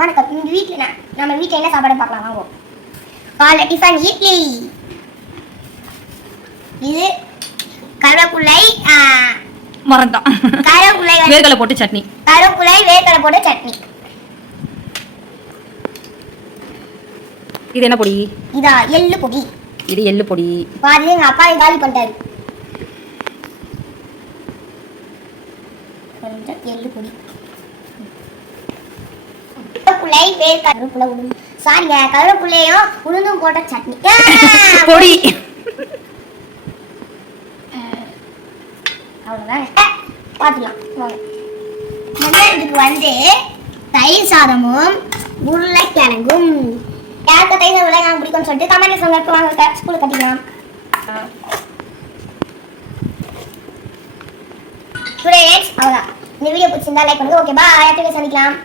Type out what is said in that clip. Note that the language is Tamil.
வணக்கம் இந்த வீட்டில் நம்ம வீட்டில் என்ன சாப்பாடு பார்க்கலாம். வாங்குவோம் காலை டிஃபன் இட்லி. இது கருவேப்பிள்ளை மறந்தான் கருவேப்பிள்ளை வேர்க்கடலை போட்டு சட்னி. கருவேப்பிள்ளை வேர்க்கடலை போட்ட சட்னி. இது என்ன பொடி? இதா எள்ளு பொடி. இது எள்ளு பொடி. பாதி எங்க அப்பா காலி பண்ணிட்டாரு. கொஞ்சம் எள்ளு பொடி. கருவேப்பிள்ளை வேர் கருவேப்பிள்ளை உளுந்து. சாரிங்க கருவேப்பிள்ளையும் உளுந்தும் போட்ட சட்னி! பொடி. அவ்வளோதான் பார்த்துக்கலாம் இதுக்கு வந்து தயிர் சாதமும் உருளைக்கிழங்கும் யாருக்கு தயிர் உருளைக்கிழங்கு பிடிக்கும்னு சொல்லிட்டு கமெண்ட் சொல்லுங்க வாங்க ஸ்கூலுக்கு கட்டிக்கலாம். ஸ்டூடெண்ட்ஸ் அவ்வளோதான் இந்த வீடியோ பிடிச்சிருந்தா லைக் பண்ணுங்க. ஓகே பாய் அடுத்த சந்திக்கலாம்.